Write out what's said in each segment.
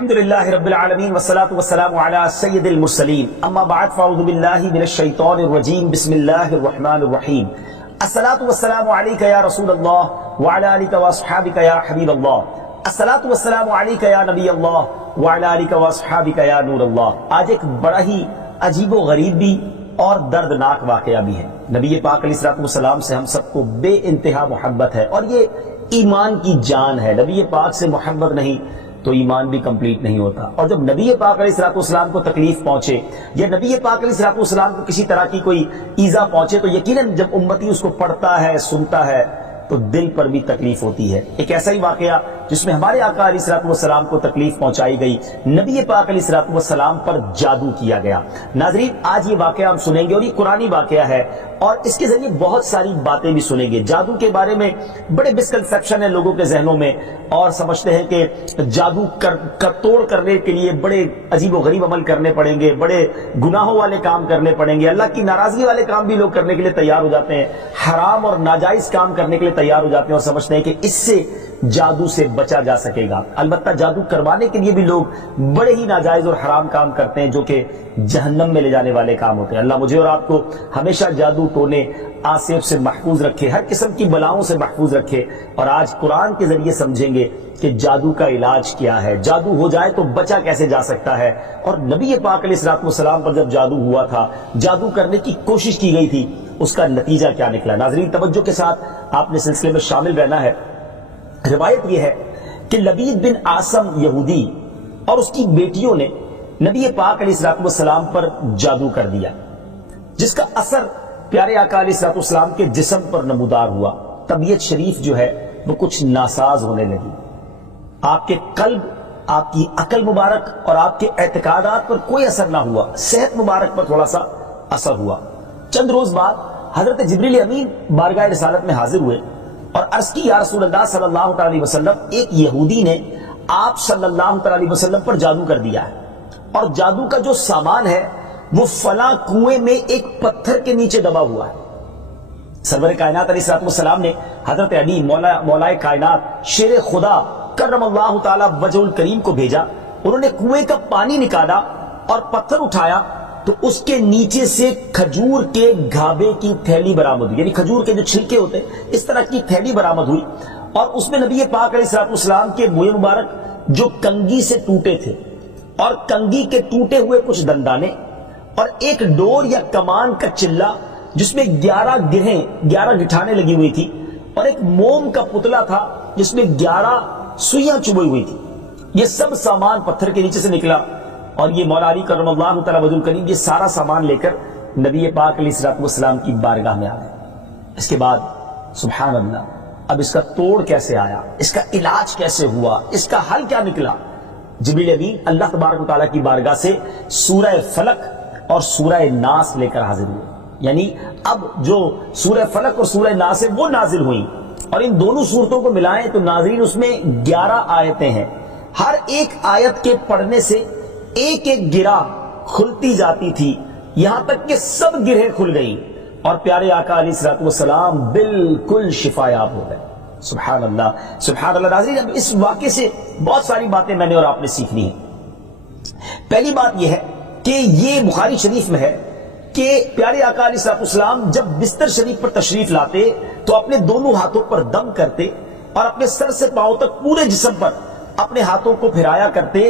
الحمد للہ رب العالمین والصلاة والسلام علی سید المرسلین اما بعد فاعوذ باللہ من الشیطان الرجیم بسم اللہ الرحمن الرحیم الصلاة والسلام علیک یا رسول اللہ وعلی آلک واصحابک یا حبیب اللہ الصلاة والسلام علیک یا نبی اللہ وعلی آلک واصحابک یا نور اللہ۔ آج ایک بڑا ہی عجیب و غریب بھی اور دردناک واقعہ بھی ہے۔ نبی پاک علیہ السلام سے ہم سب کو بے انتہا محبت ہے اور یہ ایمان کی جان ہے۔ نبی پاک سے محبت نہیں تو ایمان بھی کمپلیٹ نہیں ہوتا، اور جب نبی پاک علیہ السلام کو تکلیف پہنچے یا نبی پاک علیہ السلام کو کسی طرح کی کوئی ایذا پہنچے تو یقیناً جب امتی اس کو پڑھتا ہے سنتا ہے تو دل پر بھی تکلیف ہوتی ہے۔ ایک ایسا ہی واقعہ جس میں ہمارے آقا علیہ السلام کو تکلیف پہنچائی گئی، نبی پاک علیہ السلام پر جادو کیا گیا۔ ناظرین، آج یہ واقعہ ہم سنیں گے اور یہ قرآنی واقعہ ہے اور اس کے ذریعے بہت ساری باتیں بھی سنیں گے۔ جادو کے بارے میں بڑے مسکنسیپشن ہیں لوگوں کے ذہنوں میں، اور سمجھتے ہیں کہ جادو توڑ کرنے کے لیے بڑے عجیب و غریب عمل کرنے پڑیں گے، بڑے گناہوں والے کام کرنے پڑیں گے، اللہ کی ناراضگی والے کام بھی لوگ کرنے کے لیے تیار ہو جاتے ہیں، حرام اور ناجائز کام کرنے کے لیے تیار ہو جاتے ہیں اور سمجھتے ہیں کہ اس سے جادو سے بچا جا سکے گا۔ البتہ جادو کروانے کے لیے بھی لوگ بڑے ہی ناجائز اور حرام کام کرتے ہیں جو کہ جہنم میں لے جانے والے کام ہوتے ہیں۔ اللہ مجھے اور آپ کو ہمیشہ جادو ٹونے آصف سے محفوظ رکھے، ہر قسم کی بلاؤں سے محفوظ رکھے، اور آج قرآن کے ذریعے سمجھیں گے کہ جادو کا علاج کیا ہے، جادو ہو جائے تو بچا کیسے جا سکتا ہے، اور نبی پاک علیہ السلام پر جب جادو ہوا تھا، جادو کرنے کی کوشش کی گئی تھی، اس کا نتیجہ کیا نکلا۔ ناظرین، توجہ کے ساتھ آپ نے سلسلے میں شامل رہنا ہے۔ روایت یہ ہے کہ لبید بن عاصم یہودی اور اس کی بیٹیوں نے نبی پاک علیہ السلام پر جادو کر دیا، جس کا اثر پیارے آقا علیہ السلام کے جسم پر نمودار ہوا۔ طبیعت شریف جو ہے وہ کچھ ناساز ہونے لگی، آپ کے قلب، آپ کی عقل مبارک اور آپ کے اعتقادات پر کوئی اثر نہ ہوا، صحت مبارک پر تھوڑا سا اثر ہوا۔ چند روز بعد حضرت جبریل امین بارگاہ رسالت میں حاضر ہوئے اور عرض کی، یا رسول اللہ صلی اللہ علیہ وسلم، ایک یہودی نے آپ صلی اللہ علیہ وسلم پر جادو کر دیا ہے، اور جادو کا جو سامان ہے وہ فلاں کنویں میں ایک پتھر کے نیچے دبا ہوا ہے۔ سرور کائنات علیہ السلام نے حضرت علی مولا کائنات شیر خدا کرم اللہ تعالی وجہ الکریم کو بھیجا۔ انہوں نے کنویں کا پانی نکالا اور پتھر اٹھایا تو اس کے نیچے سے کھجور کے گھابے کی تھیلی برآمد ہوئی، یعنی کھجور کے جو چھلکے ہوتے ہیں اس طرح کی تھیلی برآمد ہوئی، اور اس میں نبی پاک علیہ السلام کے منہ مبارک جو کنگھی سے ٹوٹے تھے، اور کنگھی کے ٹوٹے ہوئے کچھ دندانے، اور ایک ڈور یا کمان کا چلہ جس میں 11 گٹھانے لگی ہوئی تھی، اور ایک موم کا پتلا تھا جس میں 11 سوئیاں چبھی ہوئی تھی۔ یہ سب سامان پتھر کے نیچے سے نکلا، اور یہ مولا علی کرم اللہ تعالی وجہ الکریم یہ سارا سامان لے کر نبی پاک علیہ السلام کی بارگاہ میں آ گئے۔ اس کے بعد سبحان اللہ، اب اس کا توڑ کیسے آیا، اس کا علاج کیسے ہوا، اس کا حل کیا نکلا؟ جبریل امین اللہ تبارک و تعالیٰ کی بارگاہ سے سورہ فلق اور سورہ ناس لے کر حاضر ہوئے، یعنی اب جو سورہ فلق اور سورہ ناس ہے وہ نازل ہوئی، اور ان دونوں صورتوں کو ملائیں تو ناظرین اس میں 11 آیتیں ہیں۔ ہر ایک آیت کے پڑھنے سے ایک ایک گرہ کھلتی جاتی تھی، یہاں تک کہ سب گرہیں کھل گئی اور پیارے آقا علیہ السلام بالکل شفایاب ہو گئے۔ سبحان اللہ، سبحان اللہ۔ ناظرین، اب اس واقعے سے بہت ساری باتیں میں نے اور آپ نے سیکھنی ہیں۔ پہلی بات یہ ہے کہ یہ بخاری شریف میں ہے کہ پیارے آقا علیہ السلام جب بستر شریف پر تشریف لاتے تو اپنے دونوں ہاتھوں پر دم کرتے اور اپنے سر سے پاؤں تک پورے جسم پر اپنے ہاتھوں کو پھرایا کرتے،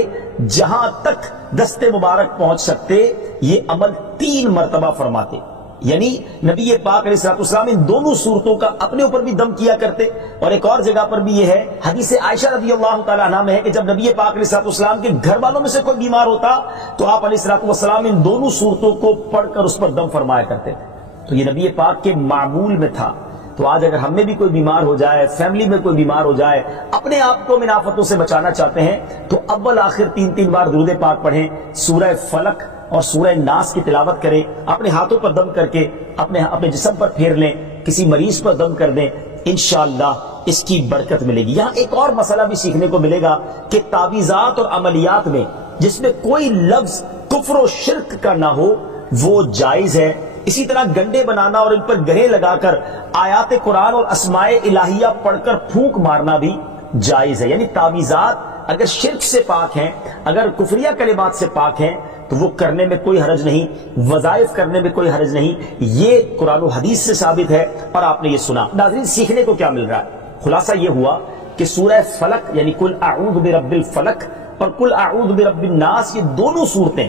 جہاں تک دست مبارک پہنچ سکتے یہ عمل 3 مرتبہ فرماتے، یعنی نبی پاک علیہ السلام ان دونوں صورتوں کا اپنے اوپر بھی دم کیا کرتے۔ اور ایک اور جگہ پر بھی یہ ہے، حدیث عائشہ رضی اللہ تعالیٰ عنہ میں ہے کہ جب نبی پاک علیہ السلام کے گھر والوں میں سے کوئی بیمار ہوتا تو آپ علیہ السلام ان دونوں صورتوں کو پڑھ کر اس پر دم فرمایا کرتے تھے۔ تو یہ نبی پاک کے معمول میں تھا۔ تو آج اگر ہم میں بھی کوئی بیمار ہو جائے، فیملی میں کوئی بیمار ہو جائے، اپنے آپ کو من آفتوں سے بچانا چاہتے ہیں تو اول آخر 3 بار درود پاک پڑھیں، سورہ فلق اور سورہ ناس کی تلاوت کریں، اپنے ہاتھوں پر دم کر کے اپنے جسم پر پھیر لیں، کسی مریض پر دم کر دیں، انشاءاللہ اس کی برکت ملے گی۔ یہاں ایک اور مسئلہ بھی سیکھنے کو ملے گا کہ تعویذات اور عملیات میں جس میں کوئی لفظ کفر و شرک کا نہ ہو وہ جائز ہے۔ اسی طرح گنڈے بنانا اور ان پر گرے لگا کر آیات قرآن اور اسماء الہیہ پڑھ کر پھونک مارنا بھی جائز ہے، یعنی تعویذات اگر شرک سے پاک ہیں، اگر کفریہ کلمات سے پاک ہیں تو وہ کرنے میں کوئی حرج نہیں، وظائف کرنے میں کوئی حرج نہیں، یہ قرآن و حدیث سے ثابت ہے اور آپ نے یہ سنا۔ ناظرین سیکھنے کو کیا مل رہا ہے؟ خلاصہ یہ ہوا کہ سورہ فلق یعنی قل اعوذ برب الفلق اور قل اعوذ برب الناس، یہ دونوں صورتیں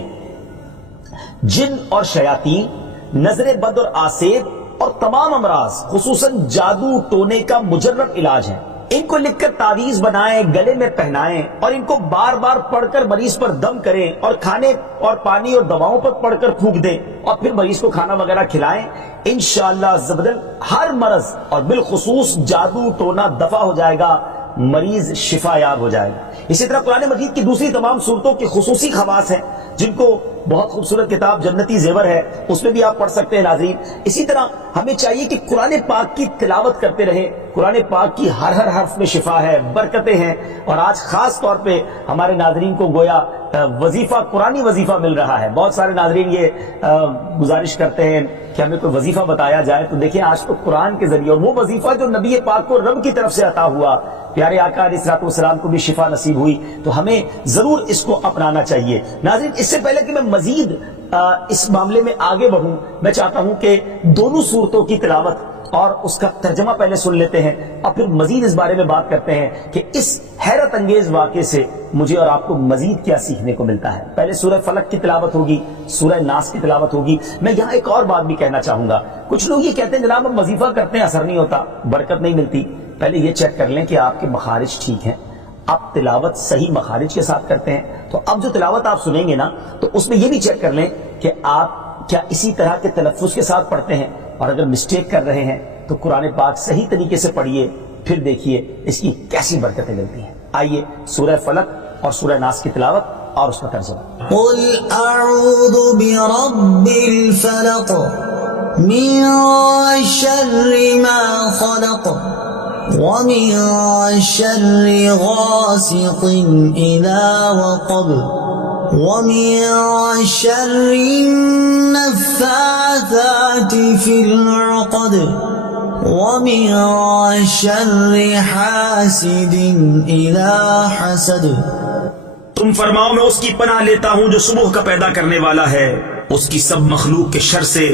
جن اور شیاطین، نظر بد اور آسیب اور تمام امراض خصوصاً جادو ٹونے کا مجرب علاج ہیں۔ ان کو لکھ کر تعویذ بنائیں، گلے میں پہنائیں اور ان کو بار بار پڑھ کر مریض پر دم کریں اور کھانے اور پانی اور دواؤں پر پڑھ کر پھونک دیں اور پھر مریض کو کھانا وغیرہ کھلائیں، انشاءاللہ عز و جل ہر مرض اور بالخصوص جادو ٹونا دفع ہو جائے گا، مریض شفا یاب ہو جائے گا۔ اسی طرح قرآن مجید کی دوسری تمام صورتوں کی خصوصی خواص ہیں جن کو بہت خوبصورت کتاب جنتی زیور ہے اس میں بھی آپ پڑھ سکتے ہیں ناظرین۔ اسی طرح ہمیں چاہیے کہ قرآن پاک کی تلاوت کرتے رہیں، قرآن پاک کی ہر حرف میں شفا ہے، برکتیں ہیں، اور آج خاص طور پہ ہمارے ناظرین کو گویا وظیفہ، قرآنی وظیفہ مل رہا ہے۔ بہت سارے ناظرین یہ گزارش کرتے ہیں کہ ہمیں کوئی وظیفہ بتایا جائے، تو دیکھیں آج تو قرآن کے ذریعے، اور وہ وظیفہ جو نبی پاک کو رب کی طرف سے عطا ہوا، پیارے آقا علیہ الصلوۃ والسلام کو بھی شفا نصیب ہوئی، تو ہمیں ضرور اس کو اپنانا چاہیے۔ ناظرین اس سے پہلے کہ میں مزید اس معاملے میں آگے بڑھوں، میں چاہتا ہوں کہ دونوں صورتوں کی تلاوت اور اس کا ترجمہ پہلے سن لیتے ہیں اور پھر مزید اس بارے میں بات کرتے ہیں کہ اس حیرت انگیز واقعے سے مجھے اور آپ کو مزید کیا سیکھنے کو ملتا ہے۔ پہلے سورہ فلق کی تلاوت ہوگی، سورہ ناس کی تلاوت ہوگی۔ میں یہاں ایک اور بات بھی کہنا چاہوں گا، کچھ لوگ یہ کہتے ہیں جناب ہم وظیفہ کرتے ہیں اثر نہیں ہوتا، برکت نہیں ملتی۔ پہلے یہ چیک کر لیں کہ آپ کے مخارج ٹھیک ہیں، آپ تلاوت صحیح مخارج کے ساتھ کرتے ہیں۔ تو اب جو تلاوت آپ سنیں گے نا تو اس میں یہ بھی چیک کر لیں کہ آپ کیا اسی طرح کے تلفظ کے ساتھ پڑھتے ہیں، اور اگر مسٹیک کر رہے ہیں تو قرآن پاک صحیح طریقے سے پڑھیے، پھر دیکھیے اس کی کیسی برکتیں ملتی ہیں۔ آئیے سورہ فلق اور سورہ ناس کی تلاوت اور اس کا ترجمہ۔ قل اعوذ برب الفلق من شر ما خلق ومن شر غاسق اذا وقب ومن شر النفاثات في العقد ومن شر حاسد اذا حسد۔ تم فرماؤ میں اس کی پناہ لیتا ہوں جو صبح کا پیدا کرنے والا ہے، اس کی سب مخلوق کے شر سے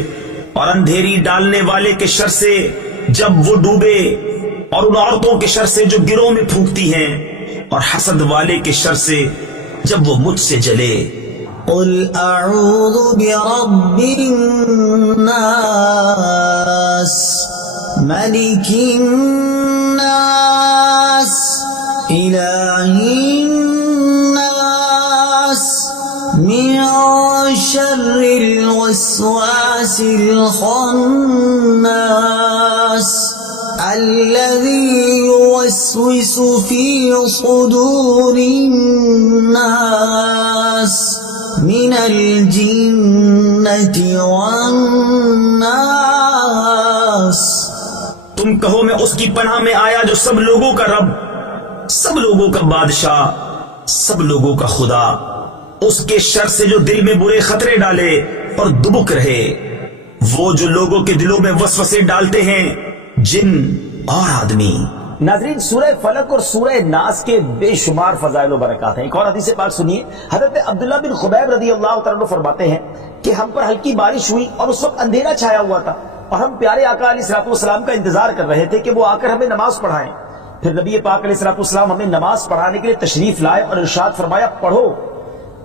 اور اندھیری ڈالنے والے کے شر سے جب وہ ڈوبے، اور ان عورتوں کے شر سے جو گروہ میں پھونکتی ہیں، اور حسد والے کے شر سے جب وہ مجھ سے جلے۔ قل اعوذ برب الناس ملک الناس الہ الناس من شر الوسواس الخناس الذي يوسوس في صدور الناس من الجنة والناس۔ تم کہو میں اس کی پناہ میں آیا جو سب لوگوں کا رب، سب لوگوں کا بادشاہ، سب لوگوں کا خدا، اس کے شر سے جو دل میں برے خطرے ڈالے اور دبک رہے، وہ جو لوگوں کے دلوں میں وسوسے ڈالتے ہیں، جن اور آدمی۔ ناظرین سورہ فلق اور سورہ ناس کے بے شمار فضائل و برکات ہیں۔ ایک اور حدیث پاک سنیے، حضرت عبداللہ بن خبیب رضی اللہ تعالیٰ عنہ فرماتے ہیں کہ ہم پر ہلکی بارش ہوئی اور اس وقت اندھیرا چھایا ہوا تھا، اور ہم پیارے آقا علیہ الصلوۃ والسلام کا انتظار کر رہے تھے کہ وہ آ کر ہمیں نماز پڑھائیں۔ پھر نبی پاک علیہ الصلوۃ والسلام ہمیں نماز پڑھانے کے لیے تشریف لائے اور ارشاد فرمایا پڑھو۔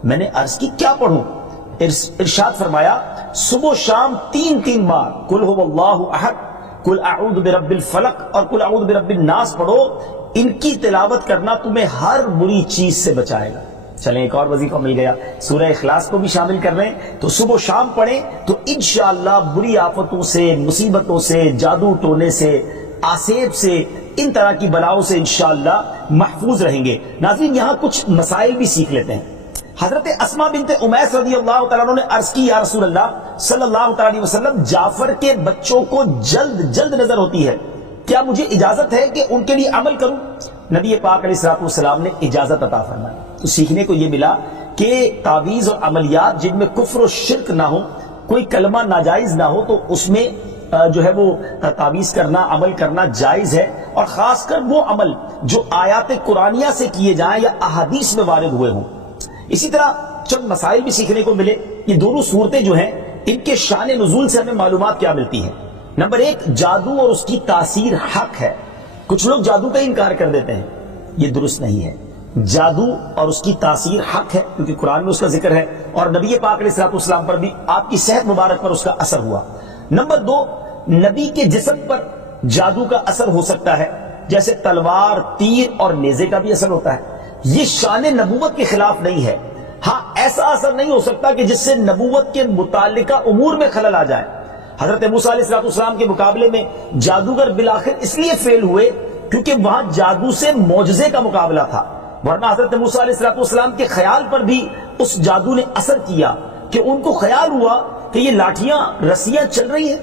میں نے عرض کی کیا پڑھوں؟ ارشاد فرمایا صبح و شام 3 بار قل هو اللہ احد، قل اعوذ برب الفلق اور قل اعوذ برب الناس پڑھو، ان کی تلاوت کرنا تمہیں ہر بری چیز سے بچائے گا۔ چلیں ایک اور وظیفہ مل گیا، سورہ اخلاص کو بھی شامل کر رہے ہیں، تو صبح و شام پڑھیں تو انشاءاللہ بری آفتوں سے، مصیبتوں سے، جادو ٹونے سے، آسیب سے، ان طرح کی بلاؤں سے انشاءاللہ محفوظ رہیں گے۔ ناظرین یہاں کچھ مسائل بھی سیکھ لیتے ہیں۔ حضرت اسماء بنت امیس رضی اللہ تعالیٰ عنہ نے عرض کی یا رسول اللہ صلی اللہ تعالیٰ علیہ وسلم، جعفر کے بچوں کو جلد نظر ہوتی ہے، کیا مجھے اجازت ہے کہ ان کے لیے عمل کروں؟ نبی پاک علیہ الصلوۃ والسلام نے اجازت عطا فرمائی۔ تو سیکھنے کو یہ ملا کہ تعویذ اور عملیات جن میں کفر و شرک نہ ہو، کوئی کلمہ ناجائز نہ ہو، تو اس میں جو ہے وہ تعویذ کرنا، عمل کرنا جائز ہے، اور خاص کر وہ عمل جو آیات قرآنیہ سے کیے جائیں یا احادیث میں وارد ہوئے ہوں۔ اسی طرح چند مسائل بھی سیکھنے کو ملے۔ یہ دونوں صورتیں جو ہیں ان کے شان نزول سے ہمیں معلومات کیا ملتی ہیں۔ نمبر ایک، جادو اور اس کی تاثیر حق ہے۔ کچھ لوگ جادو کا انکار کر دیتے ہیں، یہ درست نہیں ہے۔ جادو اور اس کی تاثیر حق ہے کیونکہ قرآن میں اس کا ذکر ہے، اور نبی پاک علیہ الصلوۃ والسلام پر بھی آپ کی صحت مبارک پر اس کا اثر ہوا۔ نمبر دو، نبی کے جسم پر جادو کا اثر ہو سکتا ہے، جیسے تلوار، تیر اور نیزے کا بھی اثر ہوتا ہے۔ یہ شان نبوت کے خلاف نہیں ہے۔ ہاں، ایسا اثر نہیں ہو سکتا کہ جس سے نبوت کے متعلقہ امور میں خلل آ جائے۔ حضرت موسیٰ علیہ الصلوۃ والسلام کے مقابلے میں جادوگر بالآخر اس لیے فیل ہوئے کیونکہ وہاں جادو سے معجزے کا مقابلہ تھا، ورنہ حضرت موسیٰ علیہ الصلوۃ والسلام کے خیال پر بھی اس جادو نے اثر کیا کہ ان کو خیال ہوا کہ یہ لاٹھیاں، رسیاں چل رہی ہیں۔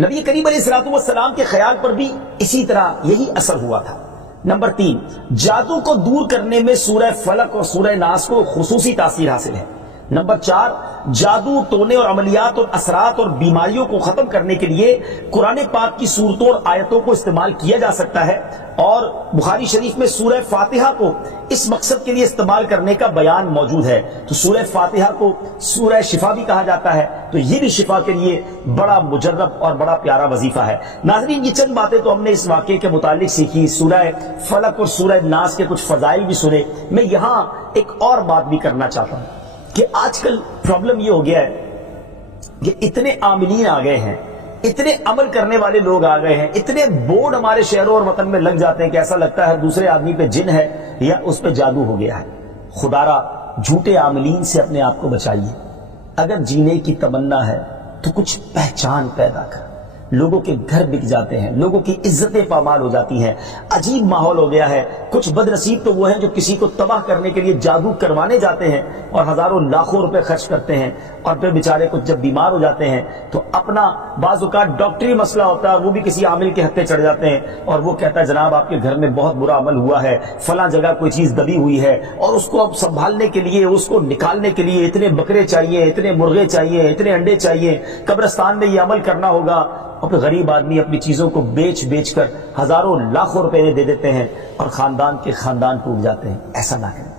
نبی کریم علیہ الصلوۃ والسلام کے خیال پر بھی اسی طرح یہی اثر ہوا تھا۔ نمبر تین، جادو کو دور کرنے میں سورہ فلق اور سورہ ناس کو خصوصی تاثیر حاصل ہے۔ نمبر چار، جادو، ٹونے اور عملیات اور اثرات اور بیماریوں کو ختم کرنے کے لیے قرآن پاک کی صورتوں اور آیتوں کو استعمال کیا جا سکتا ہے، اور بخاری شریف میں سورہ فاتحہ کو اس مقصد کے لیے استعمال کرنے کا بیان موجود ہے۔ تو سورہ فاتحہ کو سورہ شفا بھی کہا جاتا ہے، تو یہ بھی شفا کے لیے بڑا مجرب اور بڑا پیارا وظیفہ ہے۔ ناظرین، یہ چند باتیں تو ہم نے اس واقعے کے متعلق سیکھی، سورہ فلق اور سورہ ناس کے کچھ فضائل بھی سنے۔ میں یہاں ایک اور بات بھی کرنا چاہتا ہوں کہ آج کل پرابلم یہ ہو گیا ہے کہ اتنے عاملین آ گئے ہیں، اتنے عمل کرنے والے لوگ آ گئے ہیں، اتنے بورڈ ہمارے شہروں اور وطن میں لگ جاتے ہیں کہ ایسا لگتا ہے دوسرے آدمی پہ جن ہے یا اس پہ جادو ہو گیا ہے۔ خدا را جھوٹے عاملین سے اپنے آپ کو بچائیے۔ اگر جینے کی تمنا ہے تو کچھ پہچان پیدا کر۔ لوگوں کے گھر بک جاتے ہیں، لوگوں کی عزتیں پامال ہو جاتی ہیں، عجیب ماحول ہو گیا ہے۔ کچھ بد نصیب تو وہ ہیں جو کسی کو تباہ کرنے کے لیے جادو کروانے جاتے ہیں اور ہزاروں لاکھوں روپے خرچ کرتے ہیں، اور پھر بیچارے کچھ جب بیمار ہو جاتے ہیں تو اپنا بعض اوقات ڈاکٹری مسئلہ ہوتا ہے، وہ بھی کسی عامل کے ہتھے چڑھ جاتے ہیں اور وہ کہتا ہے جناب آپ کے گھر میں بہت برا عمل ہوا ہے، فلاں جگہ کوئی چیز دبی ہوئی ہے، اور اس کو اب سنبھالنے کے لیے، اس کو نکالنے کے لیے اتنے بکرے چاہیے، اتنے مرغے چاہیے، اتنے انڈے چاہیے، قبرستان میں یہ عمل کرنا ہوگا۔ اور غریب آدمی اپنی چیزوں کو بیچ کر ہزاروں لاکھوں روپے دے دیتے ہیں اور خاندان کے خاندان ٹوٹ جاتے ہیں۔ ایسا نہ کریں،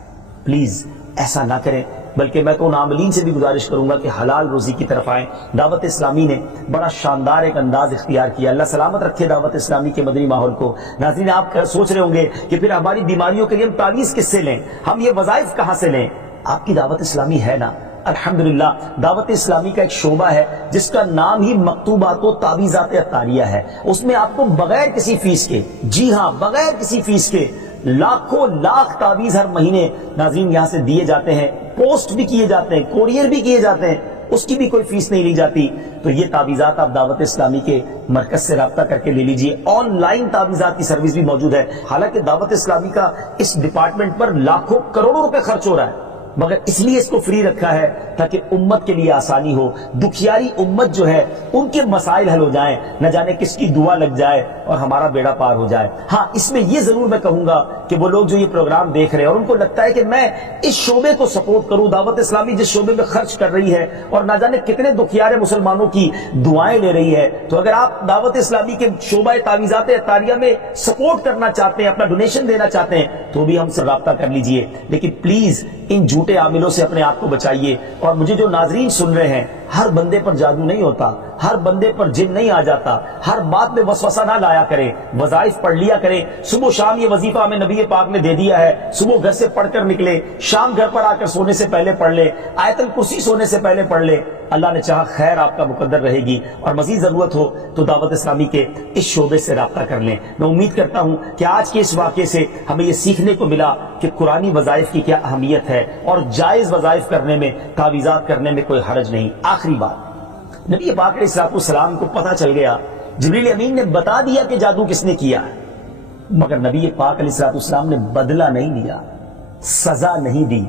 پلیز ایسا نہ کریں۔ بلکہ میں تو ان عاملین سے بھی گزارش کروں گا کہ حلال روزی کی طرف آئیں۔ دعوت اسلامی نے بڑا شاندار ایک انداز اختیار کیا، اللہ سلامت رکھے دعوت اسلامی کے مدنی ماحول کو۔ ناظرین، آپ سوچ رہے ہوں گے کہ پھر ہماری بیماریوں کے لیے ہم تعویذ کس سے لیں، ہم یہ وظائف کہاں سے لیں؟ آپ کی دعوت اسلامی ہے نا۔ الحمدللہ دعوت اسلامی کا ایک شعبہ ہے جس کا نام ہی مکتوبات و تعویذات عطاریہ ہے۔ اس میں آپ کو بغیر کسی فیس کے، جی ہاں بغیر کسی فیس کے، لاکھوں لاکھ تعویذ ہر مہینے ناظرین یہاں سے دیے جاتے ہیں، پوسٹ بھی کیے جاتے ہیں، کوریئر بھی کیے جاتے ہیں، اس کی بھی کوئی فیس نہیں لی جاتی۔ تو یہ تعویذات آپ دعوت اسلامی کے مرکز سے رابطہ کر کے لے لیجئے۔ آن لائن تعویذات کی سروس بھی موجود ہے۔ حالانکہ دعوت اسلامی کا اس ڈپارٹمنٹ پر لاکھوں کروڑوں روپے خرچ ہو رہا ہے، مگر اس لیے اس کو فری رکھا ہے تاکہ امت کے لیے آسانی ہو، دکھیاری امت جو ہے ان کے مسائل حل ہو جائیں، نہ جانے کس کی دعا لگ جائے اور ہمارا بیڑا پار ہو جائے۔ ہاں، اس میں یہ ضرور میں کہوں گا کہ وہ لوگ جو یہ پروگرام دیکھ رہے ہیں اور ان کو لگتا ہے کہ میں اس شعبے کو سپورٹ کروں، دعوت اسلامی جس شعبے میں خرچ کر رہی ہے اور نہ جانے کتنے دکھیارے مسلمانوں کی دعائیں لے رہی ہے، تو اگر آپ دعوت اسلامی کے شعبہ تعویذات عطاریہ میں سپورٹ کرنا چاہتے ہیں، اپنا ڈونیشن دینا چاہتے ہیں، تو بھی ہم سے رابطہ کر لیجئے۔ لیکن پلیز ان جھوٹے عاملوں سے اپنے آپ کو بچائیے۔ اور مجھے جو ناظرین سن رہے ہیں، ہر بندے پر جادو نہیں ہوتا، ہر بندے پر جن نہیں آ جاتا، ہر بات میں وسوسہ نہ لایا کریں، وظائف پڑھ لیا کریں۔ صبح و شام یہ وظیفہ ہمیں نبی پاک نے دے دیا ہے، صبح گھر سے پڑھ کر نکلے، شام گھر پر آ کر سونے سے پہلے پڑھ لے، آیت الکرسی سونے سے پہلے پڑھ لے۔ اللہ نے چاہا خیر آپ کا مقدر رہے گی، اور مزید ضرورت ہو تو دعوت اسلامی کے اس شعبے سے رابطہ کر لیں۔ میں امید کرتا ہوں کہ آج کے اس واقعے سے ہمیں یہ سیکھنے کو ملا کہ قرآنی وظائف کی کیا اہمیت ہے، اور جائز وظائف کرنے میں، تعویذات کرنے میں کوئی حرج نہیں۔ آخری بات، نبی پاک علیہ الصلوۃ والسلام کو پتہ چل گیا، جبریل امین نے بتا دیا کہ جادو کس نے کیا، مگر نبی پاک علیہ الصلوۃ والسلام نے بدلہ نہیں لیا، سزا نہیں دی۔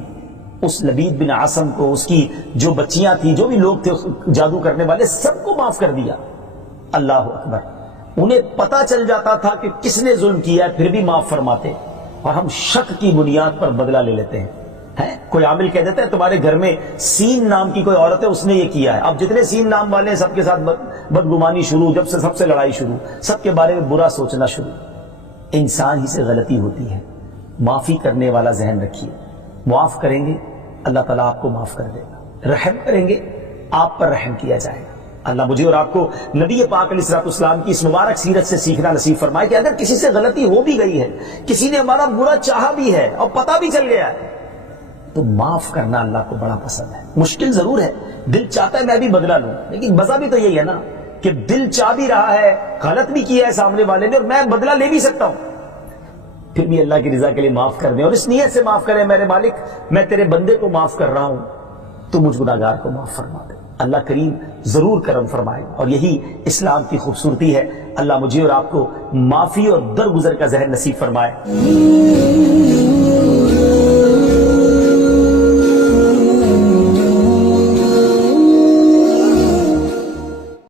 اس لبید بن عاصم کو، اس کی جو بچیاں تھیں، جو بھی لوگ تھے جادو کرنے والے، سب کو معاف کر دیا۔ اللہ اکبر! انہیں پتہ چل جاتا تھا کہ کس نے ظلم کیا ہے، پھر بھی معاف فرماتے، اور ہم شک کی بنیاد پر بدلہ لے لیتے ہیں۔ کوئی عامل کہہ دیتا ہے تمہارے گھر میں سین نام کی کوئی عورت ہے، اس نے یہ کیا ہے، اب جتنے سین نام والے ہیں سب کے ساتھ بدگمانی شروع، جب سے سب سے لڑائی شروع، سب کے بارے میں برا سوچنا شروع۔ انسان ہی سے غلطی ہوتی ہے، معافی کرنے والا ذہن رکھیے، معاف کریں گے اللہ تعالیٰ آپ کو معاف کر دے گا، رحم کریں گے آپ پر رحم کیا جائے گا۔ اللہ مجھے اور آپ کو نبی پاک علیہ الصلوۃ والسلام کی اس مبارک سیرت سے سیکھنا نصیب فرمائے کہ اگر کسی سے غلطی ہو بھی گئی ہے، کسی نے ہمارا برا چاہا بھی ہے اور پتہ بھی چل گیا ہے، تو معاف کرنا اللہ کو بڑا پسند ہے۔ مشکل ضرور ہے، دل چاہتا ہے میں بھی بدلہ لوں، لیکن مزہ بھی تو یہی ہے نا کہ دل چاہ بھی رہا ہے، غلط بھی کیا ہے سامنے والے نے اور میں بدلہ لے بھی سکتا ہوں، پھر بھی اللہ کی رضا کے لیے معاف کر دیں اور اس نیت سے معاف کریں میرے مالک میں تیرے بندے کو معاف کر رہا ہوں تو مجھ گناہگار کو معاف فرما دے۔ اللہ کریم ضرور کرم فرمائے اور یہی اسلام کی خوبصورتی ہے۔ اللہ مجھے اور آپ کو معافی اور درگزر کا ذہن نصیب فرمائے۔